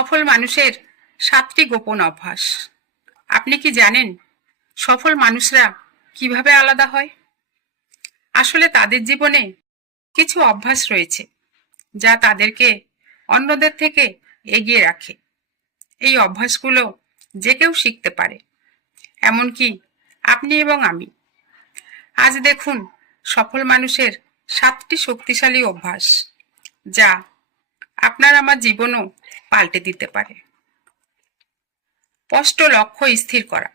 সফল মানুষের 7টি গোপন অভ্যাস। আপনি কি জানেন সফল মানুষরা কিভাবে আলাদা হয়? আসলে তাদের জীবনে কিছু অভ্যাস রয়েছে যা তাদেরকে অন্যদের থেকে এগিয়ে রাখে। এই অভ্যাসগুলো যে কেউ শিখতে পারে, এমনকি আপনি এবং আমি। আজ দেখুন সফল মানুষের 7টি শক্তিশালী অভ্যাস যা আপনার আমার জীবনও পাল্টে দিতে পারে। স্পষ্ট লক্ষ্য স্থির করা।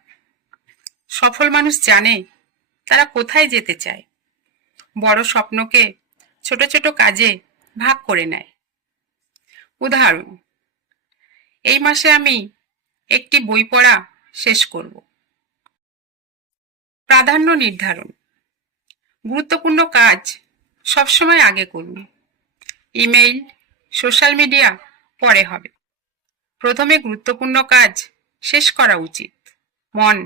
সফল মানুষ জানে তারা কোথায় যেতে চায়। বড় স্বপ্নকে ছোট ছোট কাজে ভাগ করে নেয়। উদাহরণ, এই মাসে আমি একটি বই পড়া শেষ করব। প্রাধান্য নির্ধারণ। গুরুত্বপূর্ণ কাজ সবসময় আগে করুন। ইমেইল, সোশ্যাল মিডিয়া পরে হবে। প্রথমে গুরুত্বপূর্ণ কাজ শেষ করা উচিত। মন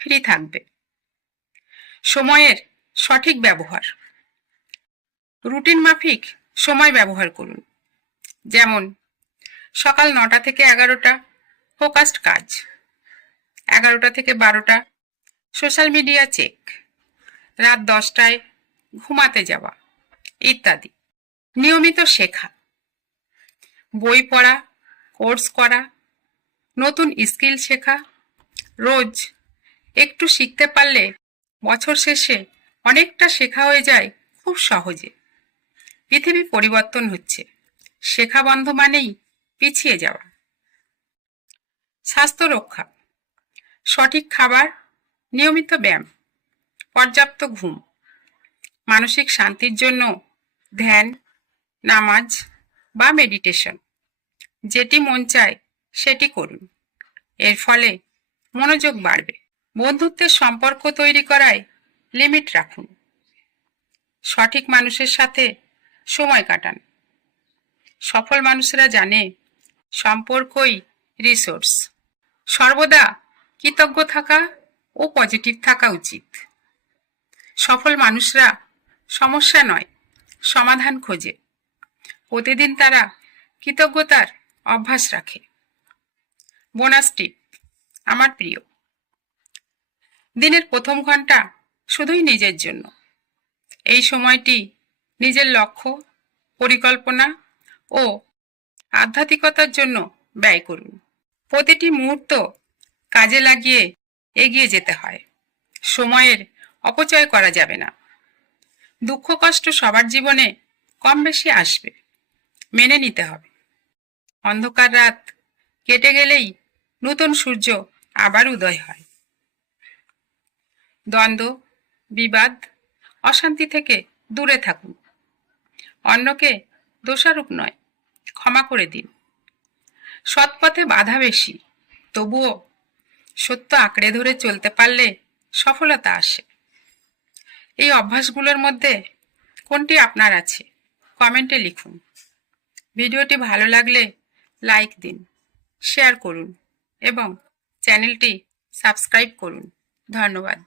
ফ্রি থাকবে। সময়ের সঠিক ব্যবহার। রুটিন মাফিক সময় ব্যবহার করুন। যেমন সকাল 9টা থেকে 11টা ফোকাসড কাজ, 11টা থেকে 12টা সোশ্যাল মিডিয়া চেক, রাত 10টায় ঘুমাতে যাওয়া ইত্যাদি। নিয়মিত শেখা। বই পড়া, কোর্স করা, নতুন স্কিল শেখা। রোজ একটু শিখতে পারলে বছর শেষে অনেকটা শেখা হয়ে যায় খুব সহজে। পৃথিবী পরিবর্তন হচ্ছে, শেখা বন্ধ মানেই পিছিয়ে যাওয়া। স্বাস্থ্য রক্ষা। সঠিক খাবার, নিয়মিত ব্যায়াম, পর্যাপ্ত ঘুম। মানসিক শান্তির জন্য ধ্যান, নামাজ বা মেডিটেশন। যেটি মন চায় সেটি করুন। এর ফলে মনোযোগ বাড়বে। বন্ধুত্বের সম্পর্ক তৈরি করায় লিমিট রাখুন। সঠিক মানুষের সাথে সময় কাটান। সফল মানুষরা জানে সম্পর্কই রিসোর্স। সর্বদা কৃতজ্ঞ থাকা ও পজিটিভ থাকা উচিত। সফল মানুষরা সমস্যা নয়, সমাধান খোঁজে। প্রতিদিন তারা কৃতজ্ঞতার অভ্যাস রাখে। বোনাস টিপ আমার প্রিয়। দিনের প্রথম ঘন্টা শুধুই নিজের জন্য। এই সময়টি নিজের লক্ষ্য, পরিকল্পনা ও আধ্যাত্মিকতার জন্য ব্যয় করুন। প্রতিটি মুহূর্ত কাজে লাগিয়ে এগিয়ে যেতে হয়। সময়ের অপচয় করা যাবে না। দুঃখ কষ্ট সবার জীবনে কম বেশি আসবে, মেনে নিতে হবে। অন্ধকার রাত কেটে গেলেই নতুন সূর্য আবার উদয় হয়। দ্বন্দ্ব, বিবাদ, অশান্তি থেকে দূরে থাকুন। অন্যকে দোষারোপ নয়, ক্ষমা করে দিন। সৎ পথে বাধা বেশি, তবুও সত্য আঁকড়ে ধরে চলতে পারলে সফলতা আসে। এই অভ্যাসগুলোর মধ্যে কোনটি আপনার আছে কমেন্টে লিখুন। ভিডিওটি ভালো লাগলে লাইক দিন, শেয়ার করুন এবং চ্যানেলটি সাবস্ক্রাইব করুন। ধন্যবাদ।